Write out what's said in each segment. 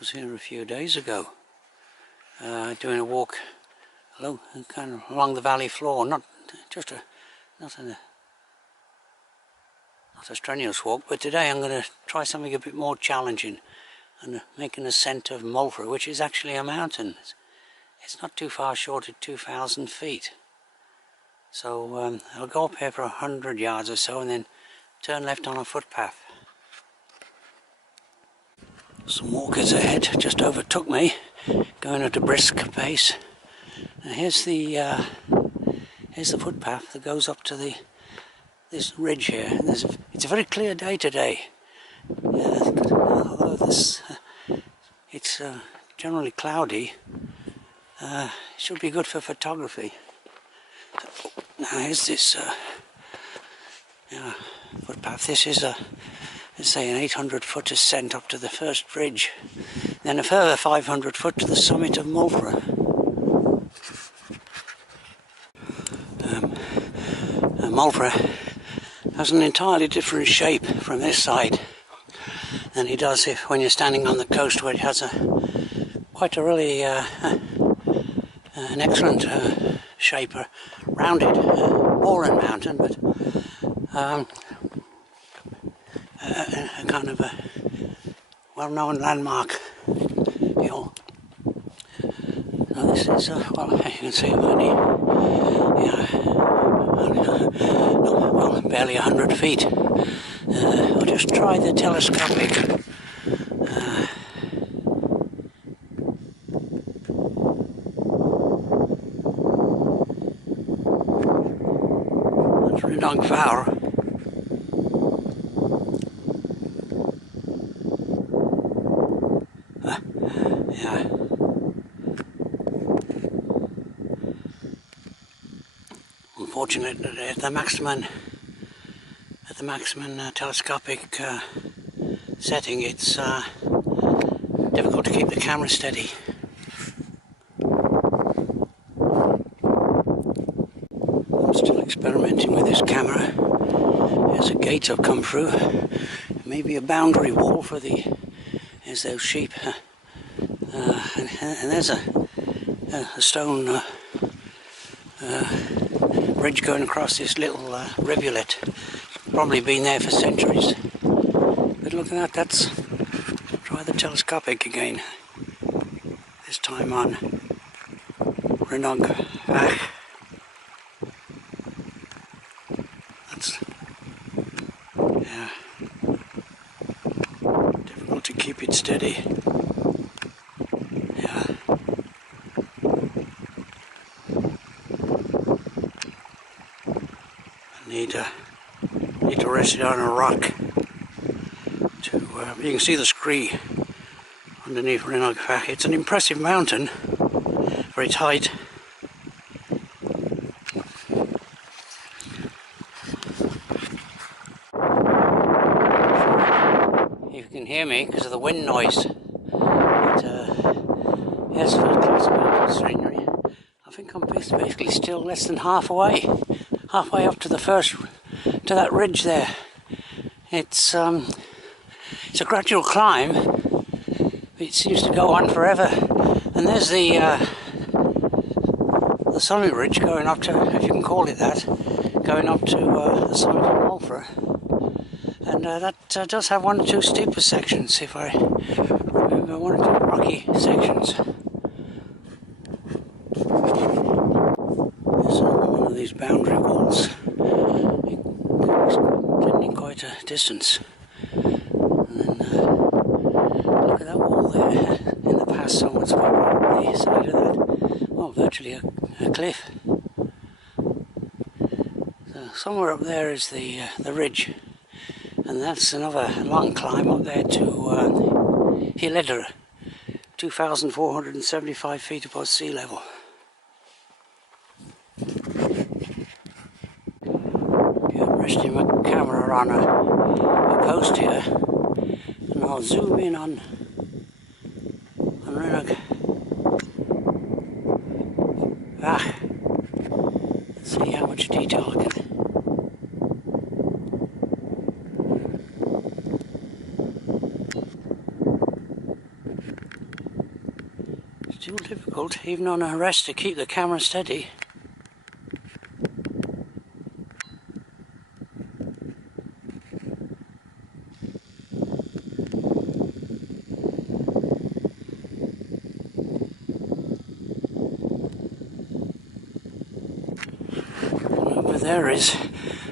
was here a few days ago, doing a walk kind of along the valley floor. Not a strenuous walk, but today I'm going to try something a bit more challenging and make an ascent of Moelfre, which is actually a mountain. It's not too far short at 2,000 feet. So I'll go up here for 100 yards or so and then turn left on a footpath. Some walkers ahead just overtook me, going at a brisk pace. Now here's the footpath that goes up to this ridge here. It's a very clear day today, although it's generally cloudy. It should be good for photography. Now here's this footpath. This is let's say an 800-foot ascent up to the first ridge, then a further 500 foot to the summit of Moelfre. Moelfre has an entirely different shape from this side than it does when you're standing on the coast, where it has quite a really an excellent shape, a rounded, boring mountain, but a kind of a well-known landmark hill. Now this is, well, you can see only, barely 100 feet. I'll just try the telescopic. That's Moelfre. Unfortunately, at the maximum telescopic setting, it's difficult to keep the camera steady. I'm still experimenting with this camera. There's a gate I've come through, maybe a boundary wall for there's those sheep, and there's a stone bridge going across this little rivulet. Probably been there for centuries. But look at that, try the telescopic again. This time on Moelfre. That's, difficult to keep it steady. Need to rest it on a rock. You can see the scree underneath Moelfre. It's an impressive mountain for its height. You can hear me because of the wind noise. It's first-class mountain scenery. I think I'm basically still less than halfway up to to that ridge there. It's a gradual climb. It seems to go on forever. And there's the summit ridge going up to, if you can call it that, going up to the summit of Moelfre. And that does have one or two steeper sections, if I remember, one or two rocky sections. There's one of these boundary walls, extending quite a distance. And then look at that wall there. In the past, someone's put on the side of that. Well, virtually a cliff. So somewhere up there is the ridge, and that's another long climb up there to Narrated, 2,475 feet above sea level. I'm resting my camera on a post here, and I'll zoom in on Moelfre. Let's see how much detail I can. Still difficult, even on a rest, to keep the camera steady. Over there is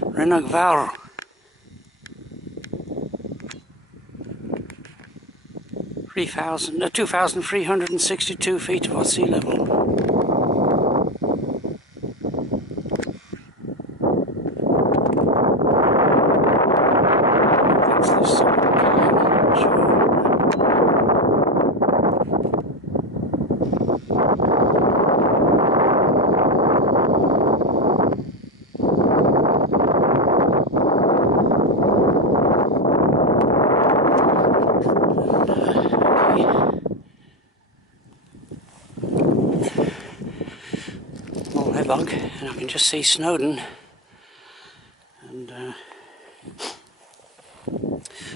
Val. 2,362 feet above sea level. That's the summit climb, sure. Bug, and I can just see Snowdon, and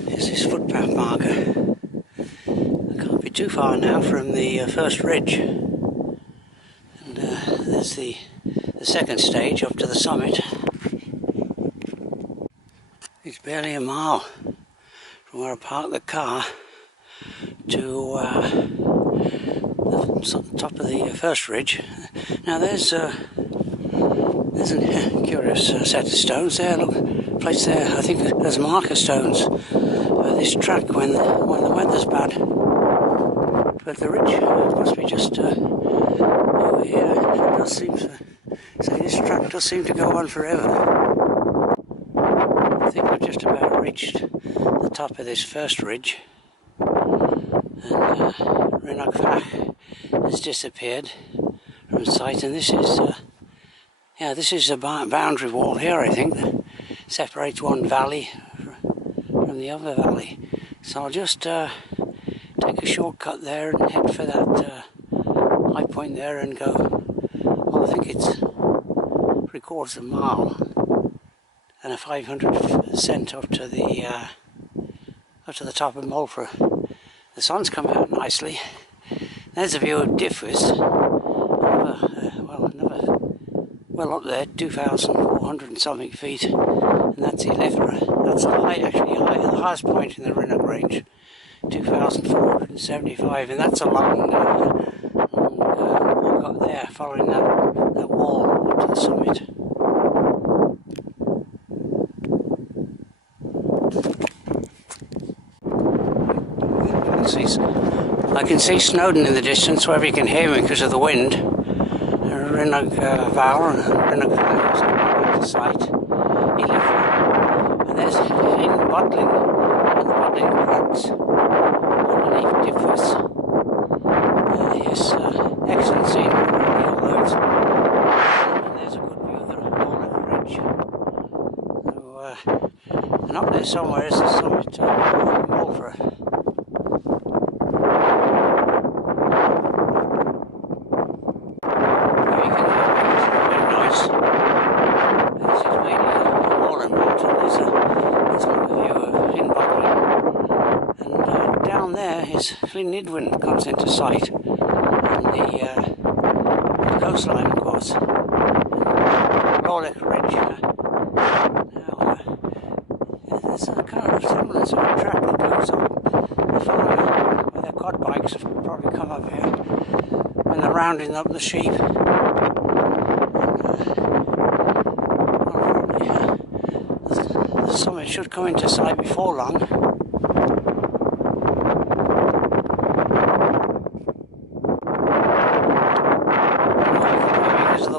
there's this footpath marker. I can't be too far now from the first ridge, and there's the second stage up to the summit. It's barely a mile from where I parked the car to the top of the first ridge. Now there's a curious set of stones there. Look, placed there. I think there's marker stones for this track when the weather's bad. But the ridge must be just over here. It does seem to say this track does seem to go on forever. I think we've just about reached the top of this first ridge, and Moelfre has disappeared from sight, and this is a boundary wall here, I think, that separates one valley from the other valley. So I'll just take a shortcut there and head for that high point there and go, well, I think it's 3/4 of a mile and a 500 ascent up to the top of Moelfre. The sun's come out nicely. There's a view of Diffus. Well up there, 2,400 and something feet, and that's Moelfre. That's the highest point in the Rinnoch range, 2,475, and that's a long walk up there, following that wall up to the summit. I can see Snowdon in the distance, wherever you can hear me because of the wind. Rinnoch Val and Rinnoch Val at the site. And there's in Bottling, and the Bottling cracks underneath Diffus. Yes, excellent scenery, although it's, and there's a good view of the Moelfre Ridge. So, and up there somewhere is the summit of Moelfre. Nidwin comes into sight, and the coastline, of course, Moelfre Ridge. Now, there's a kind of semblance of a track that goes up the farm where their quad bikes have probably come up here when they're rounding up the sheep. And, the summit should come into sight before long.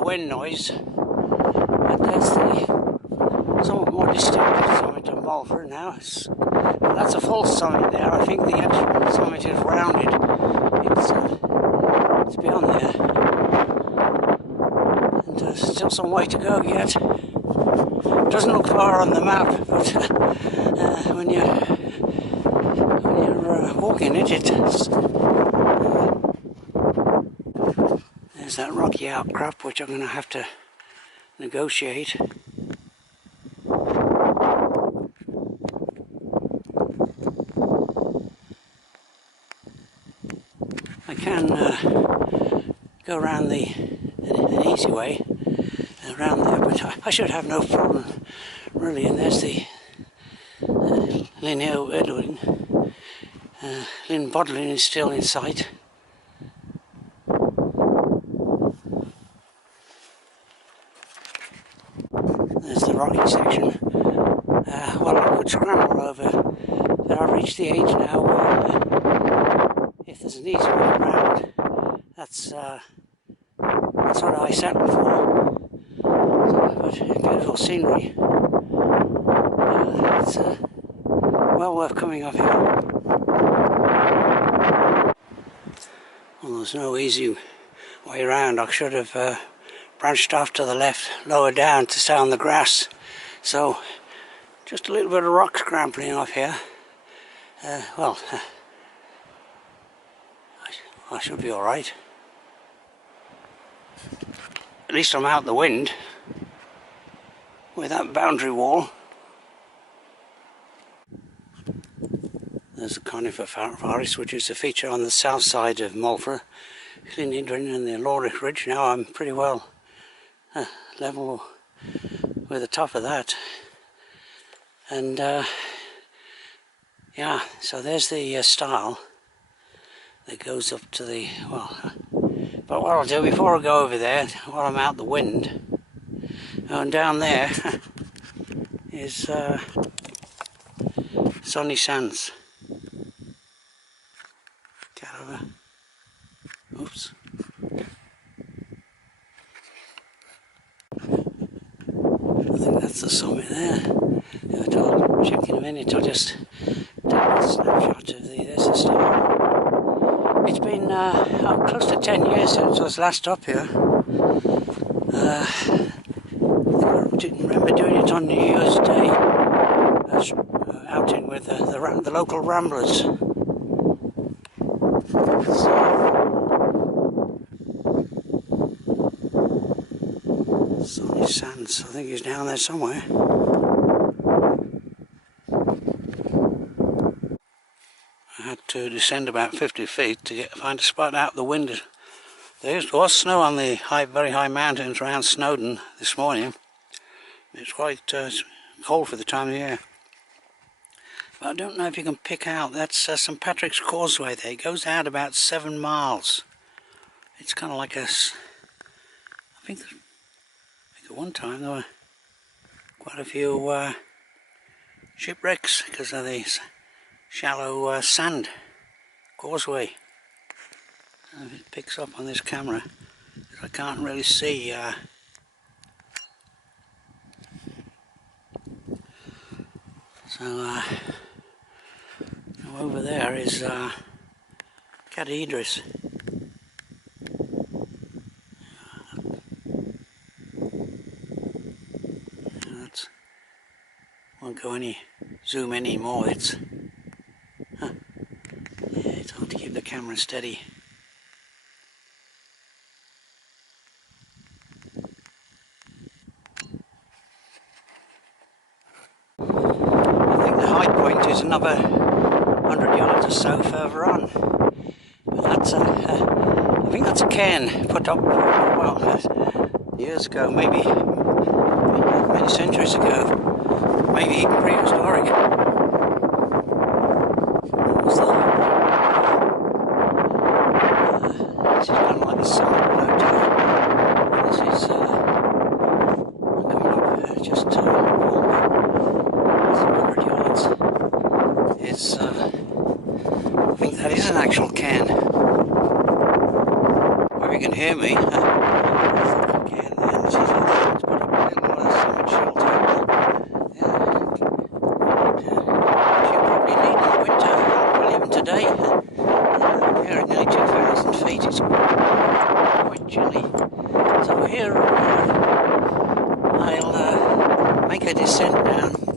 Wind noise, but there's the somewhat more distinct summit of Moelfre now. That's a false summit there. I think the actual summit is rounded. It's beyond there, and there's still some way to go yet. It doesn't look far on the map, but when you're walking it, there's that rocky outcrop which I'm going to have to negotiate. I can go around an easy way around there, but I should have no problem really. And there's the Lynn Edwin. Lynn Bodlin is still in sight. There's the rocky section. Well, I could scramble over, but I've reached the age now where if there's an easy way around, that's what I settle for. So, but beautiful scenery. It's well worth coming up here. Well, there's no easy way around. I should have branched off to the left, lower down to stay on the grass. So, just a little bit of rock scrambling off here. Well, I should be alright. At least I'm out the wind with that boundary wall. There's the conifer forest, which is a feature on the south side of Moelfre, Llyn and the Lorich Ridge. Now I'm pretty well level with the top of that. And yeah, so there's the stile that goes up to the, well, but what I'll do before I go over there, while I'm out the wind, and down there is Sunny Sands. Get over. Oops. I think that's the summit there. I'll check in a minute. I'll just take a snapshot of there's the style. It's been close to 10 years since I was last up here. I didn't remember doing it on New Year's Day. I was outing with the local ramblers. Sunny Sands, I think he's down there somewhere. I had to descend about 50 feet to find a spot out the wind. There was snow on the very high mountains around Snowdon this morning. It's quite cold for the time of year. But I don't know if you can pick out, that's St Patrick's Causeway there. It goes out about 7 miles. It's kind of like I think at one time there were quite a few shipwrecks because of the shallow sand causeway. If it picks up on this camera, I can't really see. So over there is Cad Idris. Won't go zoom any more. It's yeah, it's hard to keep the camera steady. I think the high point is another 100 yards or so further on. But that's I think that's a cairn put up well years ago, maybe many centuries ago. Maybe even prehistoric. This is kind of like the summit plateau. This is coming up just 100 yards. It's I think that is an actual cairn. If you can hear me.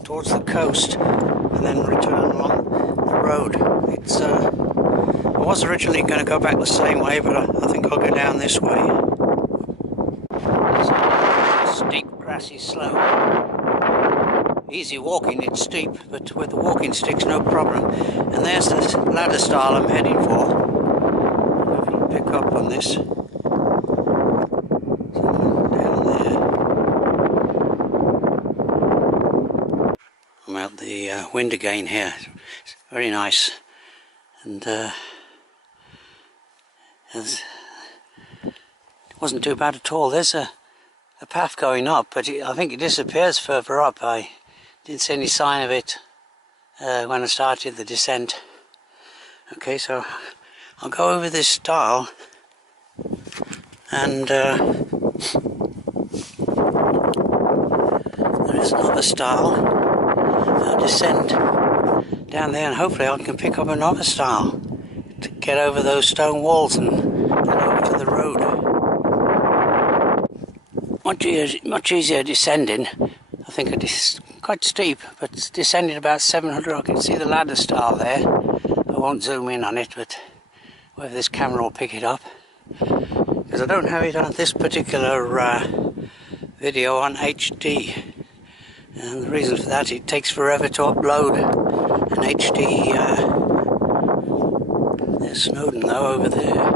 Towards the coast and then return along the road. It's I was originally going to go back the same way, but I think I'll go down this way. It's a steep grassy slope. Easy walking, it's steep, but with the walking sticks no problem. And there's the ladder style I'm heading for. If you pick up on this. come out the wind again here. It's very nice, and it wasn't too bad at all. There's a path going up, but I think it disappears further up. I didn't see any sign of it when I started the descent. Okay, so I'll go over this stile, and there is another stile. I'll descend down there, and hopefully I can pick up another stile to get over those stone walls and over to the road. Much easier descending. I think it's quite steep, but descending about 700. I can see the ladder stile there. I won't zoom in on it, but whether this camera will pick it up, because I don't have it on this particular video on HD, and the reason for that, it takes forever to upload an HD. There's Snowdon though over there.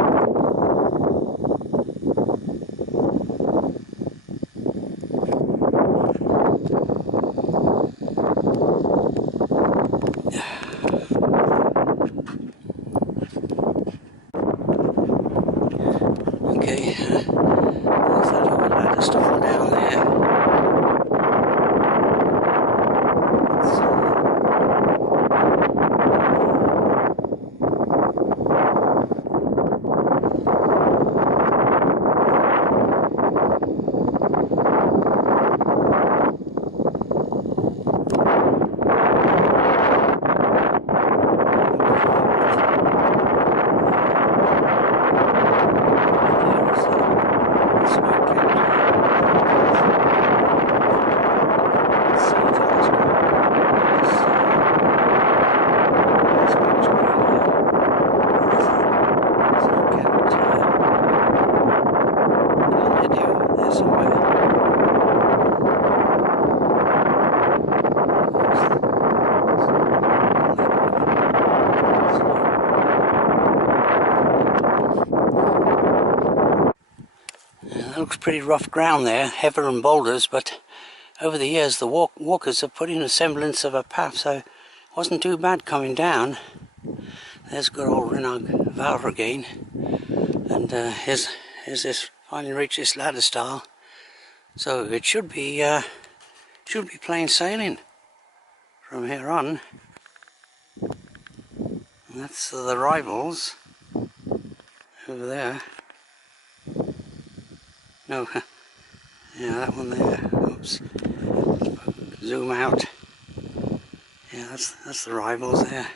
Looks pretty rough ground there, heather and boulders, but over the years the walkers have put in a semblance of a path, so it wasn't too bad coming down. There's good old Moelfre again, and here's this, finally reached this ladder stile, so it should be plain sailing from here on. And that's the rivals over there. No, yeah, that one there. Oops. Zoom out. Yeah, that's the rivals there.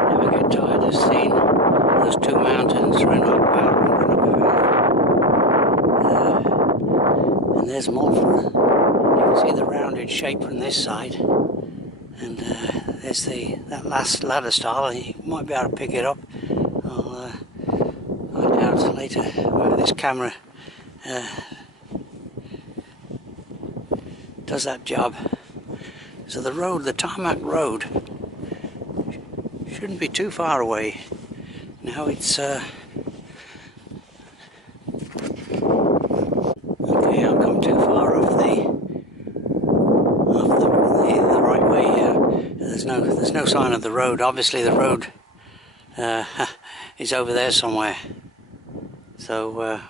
Never get tired of seeing those two mountains, and there's Moelfre. You can see the rounded shape from this side. And there's that last ladder stile. You might be able to pick it up. I'll find out later whether this camera does that job. So the road, the tarmac road, shouldn't be too far away. Now it's okay, I've come too far off the right way here. There's no sign of the road. Obviously the road is over there somewhere. So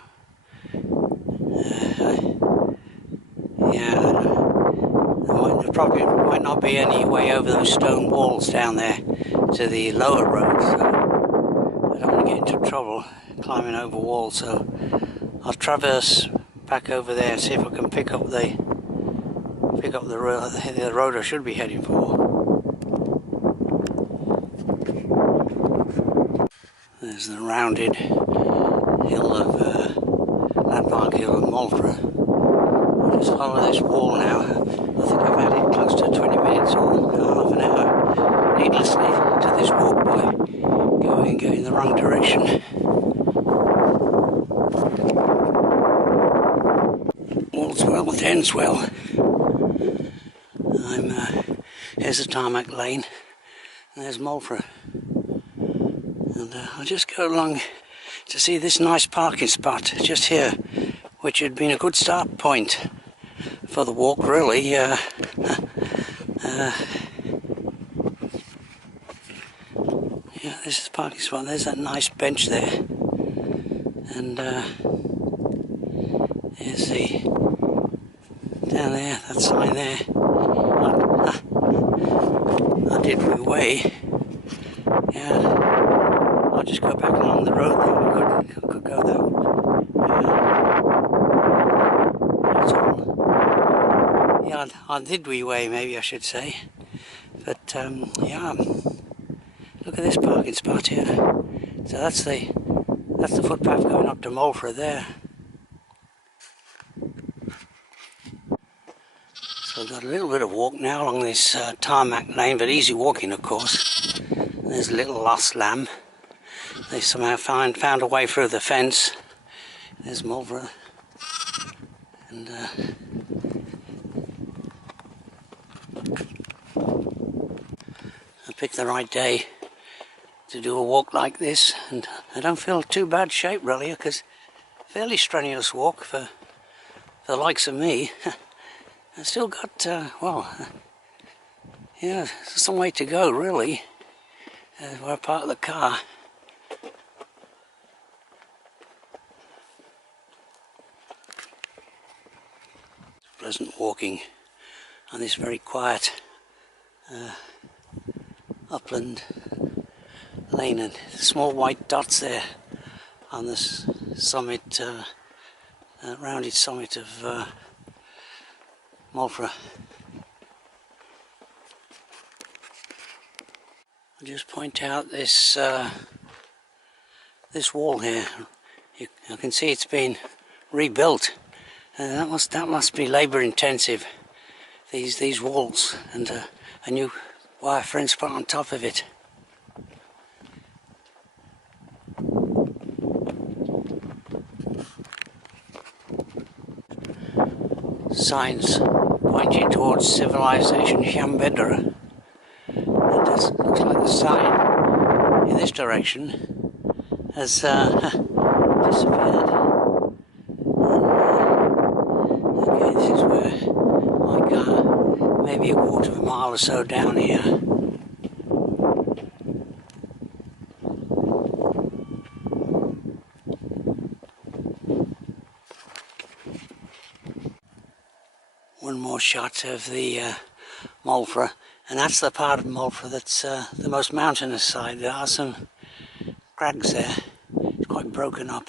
yeah, there probably might not be any way over those stone walls down there to the lower road. So I don't want to get into trouble climbing over walls. So I'll traverse back over there and see if I can pick up the road I should be heading for. There's the rounded hill of landmark hill of Moelfre. I'll just follow this wall now. I think I've had it close to 20 minutes or half an hour needlessly to this walk by going the wrong direction. All's well that ends well. Here's the tarmac lane, and there's Moelfre. And I'll just go along to see this nice parking spot just here, which had been a good start point for the walk, really. Yeah, this is the parking spot. There's that nice bench there, and there's the down there, that sign there. I did way. Yeah, I'll just go back along the road there. I could go there. That's all. Yeah, I did way, maybe I should say. But yeah, look at this parking spot here. So that's the footpath going up to Moelfre there. So I've got a little bit of walk now along this tarmac lane, but easy walking, of course. There's a little lost lamb. They somehow found a way through the fence. There's Moelfre. And I picked the right day to do a walk like this, and I don't feel too bad shape really, because fairly strenuous walk for the likes of me. I've still got, well, yeah, some way to go really, where I park the car. Pleasant walking on this very quiet upland lane, and small white dots there on this summit, rounded summit of Moelfre. I'll just point out this this wall here. You can see it's been rebuilt. That must be labour intensive. These walls, and a new wire fence put on top of it. Signs pointing towards civilization Shambedra. It looks like the sign in this direction has disappeared. Okay, this is where my car, maybe a quarter of a mile or so down here. One more shot of the Moelfre, and that's the part of Moelfre that's the most mountainous side. There are some crags there. It's quite broken up.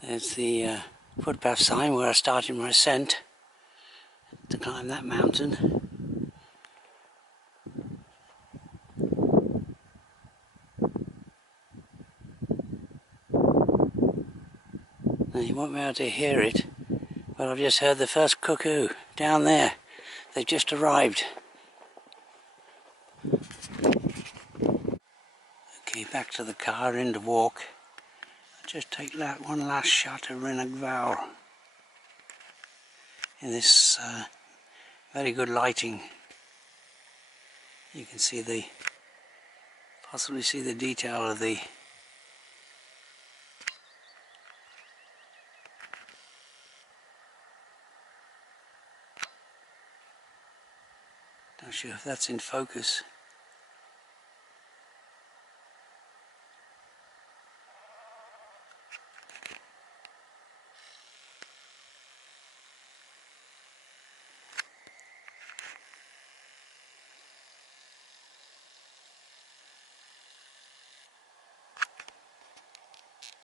There's the footpath sign where I started my ascent to climb that mountain. Now you won't be able to hear it, but I've just heard the first cuckoo down there. They've just arrived. Okay, back to the car, in to walk. I'll just take that one last shot of Rinagval in this very good lighting. You can see possibly see the detail of the not sure if that's in focus.